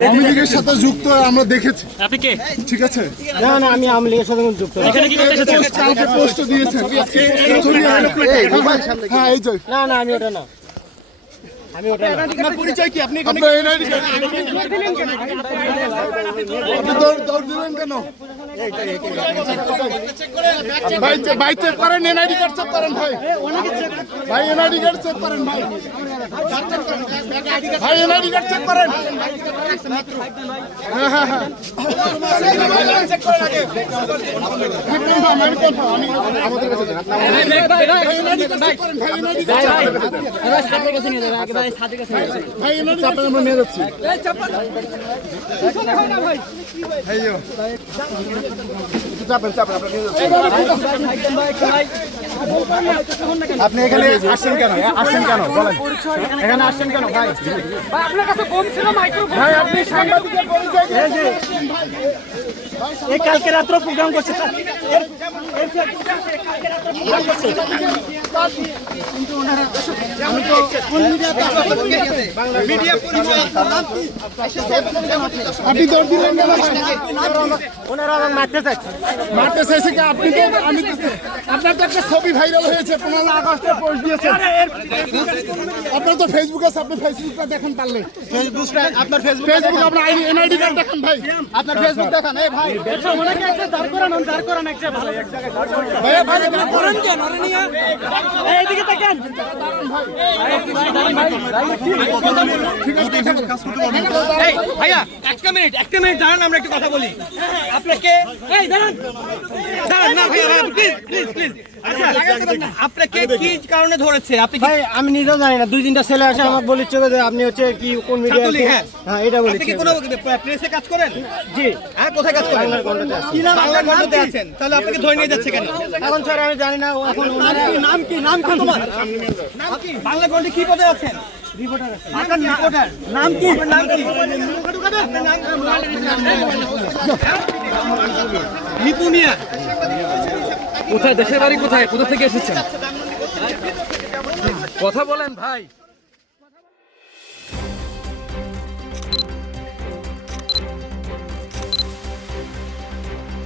আওয়ামী লীগের সাথে যুক্ত আমরা দেখেছি। আপনি কে? ঠিক আছে, না না আমি আওয়ামী লীগের সাথে যুক্ত না। এখানে কি করতে এসেছেন? কালকে পোস্ট দিয়েছেন। হ্যাঁ এই যে না না আমি ওটা না, আমি ওটা না। আপনার পরিচয় কি? আপনি আপনার এনআইডি কার্ড দৌড় দিলেন কেন? ভাই চেক করেন, এনআইডি কার্ড চেক করেন ভাই। ভাই এনআইডি কার্ড চেক করেন ভাই। ভাই এনআইডি কার্ড চেক করেন। হ্যাঁ হ্যাঁ হ্যাঁ আমরা নিয়ে যাচ্ছি। আপনি এখানে আসছেন কেন? আসছেন কেন বলেন, এখানে আসছেন কেন ভাই? আপনার কাছে ফোন ছিল, মাইক্রোফোন। ভাই আপনি সাংবাদিকের পরিচয় দিয়েছেন। এই কালকে রাত্র প্রোগ্রাম করছে। আপনি দৌড় দিলেন কেন? ওনারা আমার মারতে চাচ্ছে। মারতে চাইছে কি? আপনি তো আমি আপনার তো একটা ছবি ভাইরাল হয়েছে, 15 আগস্টে পোস্ট দিয়েছেন। আপনার তো ফেসবুক আছে, আপনি ফেসবুকটা দেখেন পারলে। ফেসবুকটা আপনার ফেসবুক আপনার এনআইডি কার্ড দেখেন ভাই। আপনার ফেসবুক দেখান। এই ভাই ওনাকে একটা দাঁড় করান, দাঁড় করান একটা ভালো এক জায়গায় দাঁড় করান। ভাইয়া ভাই আপনি করেন কেন? আরে নিয়া এইদিকে তাকান। এই ভাইয়া একটা মিনিট দাঁড়ান, আমরা একটু কথা বলি। আপনাকে এই দাঁড়ান না ভাইয়া, প্লিজ আচ্ছা আপনাকে কি কারণে ধরেছে? আপনি কি ভাই আমি নিজেও জানি না, দুই তিনটা ছেলে আসে আমাকে বলেছে যে আপনি হচ্ছে কি কোন মিডিয়া? ছাত্রলীগ, হ্যাঁ। হ্যাঁ এটা আপনি বলেছে। কি কোনো প্রেসে কাজ করেন? জি হ্যাঁ, কোথায় কাজ করেন? বাংলার কণ্ঠতে আছে। বাংলা কণ্ঠতে আছেন, তাহলে আপনাকে ধরে নিয়ে যাচ্ছে কেন? এখন স্যার আমি জানি না, এখন ওনারা নাম কি তোমার? নাম কি? বাংলা কণ্ঠে কি পদে আছেন? রিপোর্টার আছেন। নাম কি? আপনার নাম কি? নিপু মিয়া। কোথায়, দেশের বাড়ি কোথায়? কোথা থেকে এসেছেন? কথা বলেন ভাই।